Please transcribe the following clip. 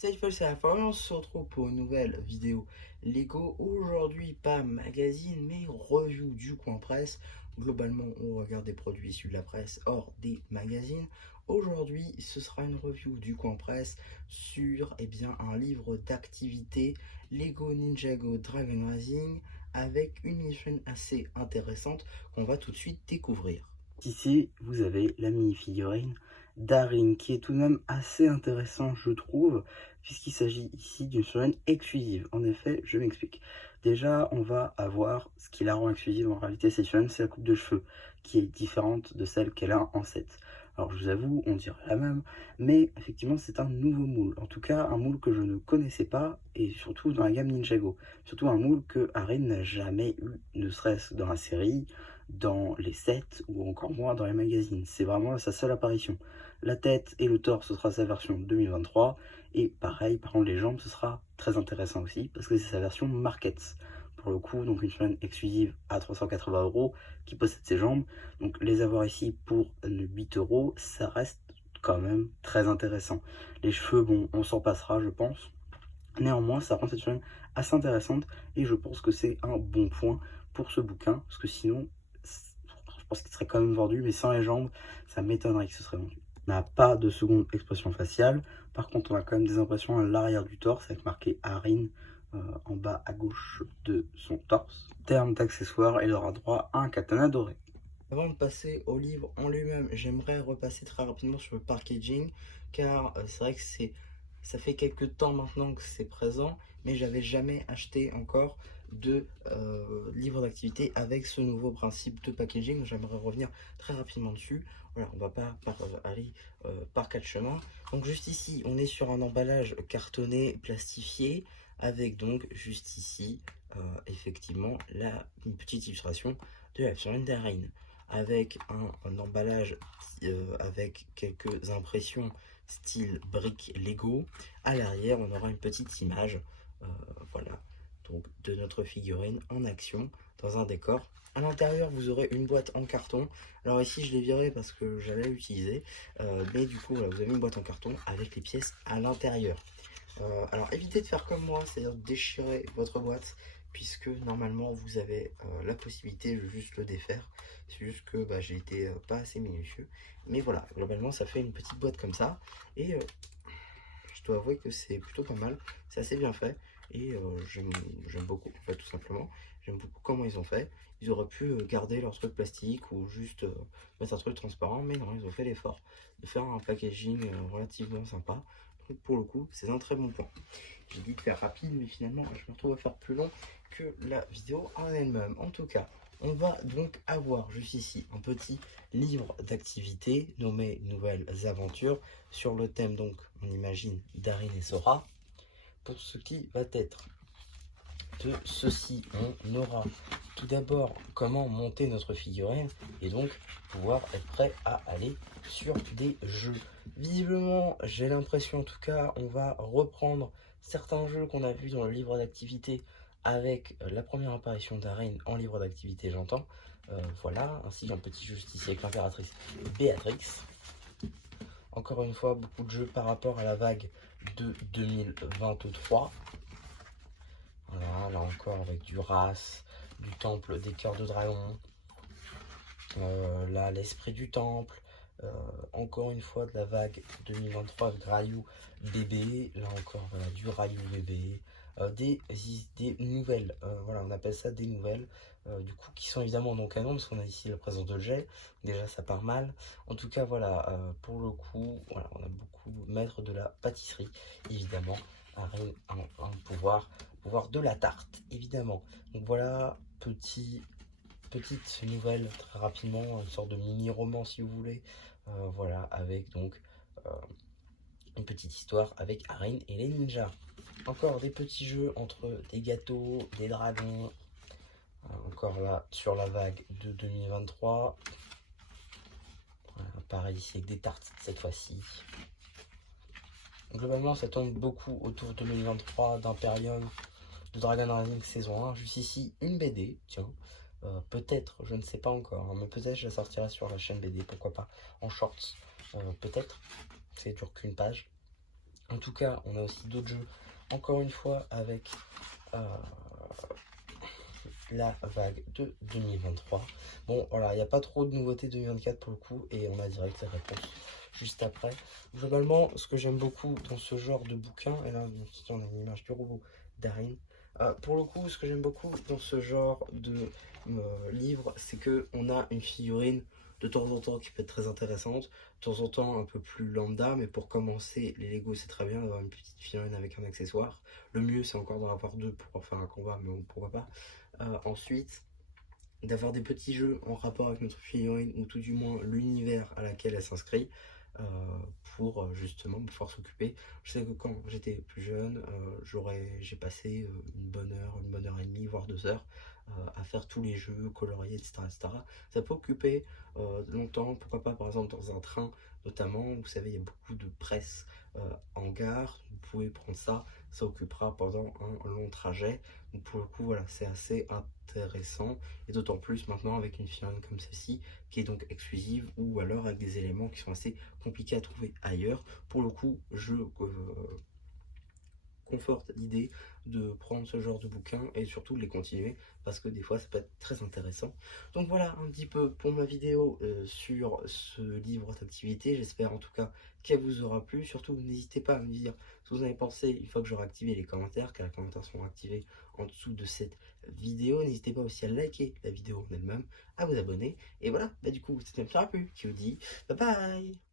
Salut, c'est la fin, on se retrouve pour une nouvelle vidéo Lego. Aujourd'hui, pas magazine, mais review du coin presse. Globalement, on regarde des produits issus de la presse hors des magazines. Aujourd'hui, ce sera une review du coin presse sur un livre d'activité Lego Ninjago Dragon Rising avec une mission assez intéressante qu'on va tout de suite découvrir. Ici, vous avez la mini-figurine d'Arin, qui est tout de même assez intéressant, je trouve, puisqu'il s'agit ici d'une figurine exclusive. En effet, je m'explique. Déjà, on va avoir ce qui la rend exclusive en réalité, cette figurine, c'est la coupe de cheveux, qui est différente de celle qu'elle a en 7. Alors, je vous avoue, on dirait la même, mais effectivement, c'est un nouveau moule. En tout cas, un moule que je ne connaissais pas, et surtout dans la gamme Ninjago. Surtout un moule que Arin n'a jamais eu, ne serait-ce dans la série, dans les sets ou encore moins dans les magazines. C'est vraiment sa seule apparition. La tête et le torse, ce sera sa version 2023. Et pareil, par contre, les jambes, ce sera très intéressant aussi parce que c'est sa version Markets. Pour le coup, donc une chaîne exclusive à 380 euros qui possède ses jambes. Donc les avoir ici pour 8 euros, ça reste quand même très intéressant. Les cheveux, bon, on s'en passera, je pense. Néanmoins, ça rend cette chaîne assez intéressante et je pense que c'est un bon point pour ce bouquin parce que sinon, je pense qu'il serait quand même vendu, mais sans les jambes, ça m'étonnerait que ce serait vendu. On n'a pas de seconde expression faciale, par contre, on a quand même des impressions à l'arrière du torse avec marqué Arin en bas à gauche de son torse. En termes d'accessoires, elle aura droit à un katana doré. Avant de passer au livre en lui-même, j'aimerais repasser très rapidement sur le packaging, car c'est vrai que ça fait quelques temps maintenant que c'est présent, mais j'avais jamais acheté encore de livre d'activité avec ce nouveau principe de packaging. J'aimerais revenir très rapidement dessus. Voilà, on va pas aller par quatre chemins. Donc juste ici, on est sur un emballage cartonné, plastifié, avec donc juste ici, effectivement, une petite illustration de la figurine d'Arin avec un emballage avec quelques impressions style brique Lego. À l'arrière, on aura une petite image, euh, voilà, donc de notre figurine en action dans un décor. À l'intérieur, vous aurez une boîte en carton. Alors ici, je l'ai viré parce que j'allais l'utiliser, mais du coup, voilà, vous avez une boîte en carton avec les pièces à l'intérieur. Alors évitez de faire comme moi, c'est-à-dire de déchirer votre boîte, puisque normalement vous avez la possibilité de juste le défaire. C'est juste que j'ai été pas assez minutieux. Mais voilà, globalement ça fait une petite boîte comme ça. Et je dois avouer que c'est plutôt pas mal, c'est assez bien fait. Et j'aime beaucoup, en fait, tout simplement. J'aime beaucoup comment ils ont fait. Ils auraient pu garder leur truc plastique ou juste mettre un truc transparent, mais non, ils ont fait l'effort de faire un packaging relativement sympa. Donc pour le coup, c'est un très bon point. J'ai dit de faire rapide, mais finalement, je me retrouve à faire plus long que la vidéo en elle-même. En tout cas, on va donc avoir juste ici un petit livre d'activité nommé Nouvelles Aventures sur le thème, donc, on imagine, d'Arin et Sora. Pour ce qui va être de ceci, on aura tout d'abord comment monter notre figurine et donc pouvoir être prêt à aller sur des jeux. Visiblement, j'ai l'impression, en tout cas, on va reprendre certains jeux qu'on a vus dans le livre d'activité avec la première apparition d'Arin en livre d'activité, j'entends. Voilà, ainsi qu'un petit jeu ici avec l'impératrice Béatrix. Encore une fois, beaucoup de jeux par rapport à la vague de 2023. Voilà, là encore avec du Ras, du Temple des Cœurs de Dragon. Là, l'Esprit du Temple. Encore une fois de la vague 2023 avec Rayou bébé. Là encore, voilà, du Rayou bébé. Des nouvelles, voilà, on appelle ça des nouvelles. Du coup, qui sont évidemment non canon, parce qu'on a ici la présence de jet. Déjà, ça part mal. En tout cas, voilà, pour le coup, voilà, on a beaucoup maître de la pâtisserie, évidemment. Un pouvoir de la tarte, évidemment. Donc voilà, petite nouvelle très rapidement, une sorte de mini-roman si vous voulez. Voilà, avec donc euh, une petite histoire avec Arin et les ninjas. Encore des petits jeux entre des gâteaux, des dragons. Encore là sur la vague de 2023. Voilà, pareil ici avec des tartes cette fois-ci. Globalement, ça tourne beaucoup autour de 2023, d'Imperium, de Dragon Rising saison 1. Juste ici, une BD, tiens. Peut-être, je ne sais pas encore, hein, mais peut-être je la sortirai sur la chaîne BD, pourquoi pas, en shorts. Peut-être, c'est dure qu'une page. En tout cas, on a aussi d'autres jeux, encore une fois, avec la vague de 2023. Bon, voilà, il n'y a pas trop de nouveautés 2024 pour le coup, et on a direct la réponse juste après. Globalement, ce que j'aime beaucoup dans ce genre de bouquin, et là, on a une image du robot Darin. Pour le coup, ce que j'aime beaucoup dans ce genre de livre, c'est que on a une figurine de temps en temps qui peut être très intéressante, de temps en temps un peu plus lambda, mais pour commencer, les Lego c'est très bien d'avoir une petite figurine avec un accessoire. Le mieux c'est encore d'en avoir deux pour faire un combat, mais pourquoi pas. Ensuite, d'avoir des petits jeux en rapport avec notre figurine, ou tout du moins l'univers à laquelle elle s'inscrit, euh, pour justement pouvoir s'occuper. Je sais que quand j'étais plus jeune, j'ai passé une bonne heure et demie, voire 2 heures, à faire tous les jeux, colorier, etc., etc. Ça peut occuper longtemps, pourquoi pas par exemple dans un train notamment, vous savez il y a beaucoup de presse en gare, vous pouvez prendre ça, ça occupera pendant un long trajet. Donc pour le coup voilà, c'est assez intéressant, et d'autant plus maintenant avec une figurine comme celle-ci qui est donc exclusive, ou alors avec des éléments qui sont assez compliqués à trouver ailleurs. Pour le coup, je conforte l'idée de prendre ce genre de bouquins et surtout de les continuer, parce que des fois ça peut être très intéressant. Donc voilà un petit peu pour ma vidéo sur ce livre d'activité. J'espère en tout cas qu'elle vous aura plu. Surtout n'hésitez pas à me dire ce que vous en avez pensé une fois que j'aurai activé les commentaires, car les commentaires seront activés en dessous de cette vidéo. N'hésitez pas aussi à liker la vidéo en elle-même, à vous abonner, et voilà, bah du coup c'était un petit peu qui vous dit bye bye.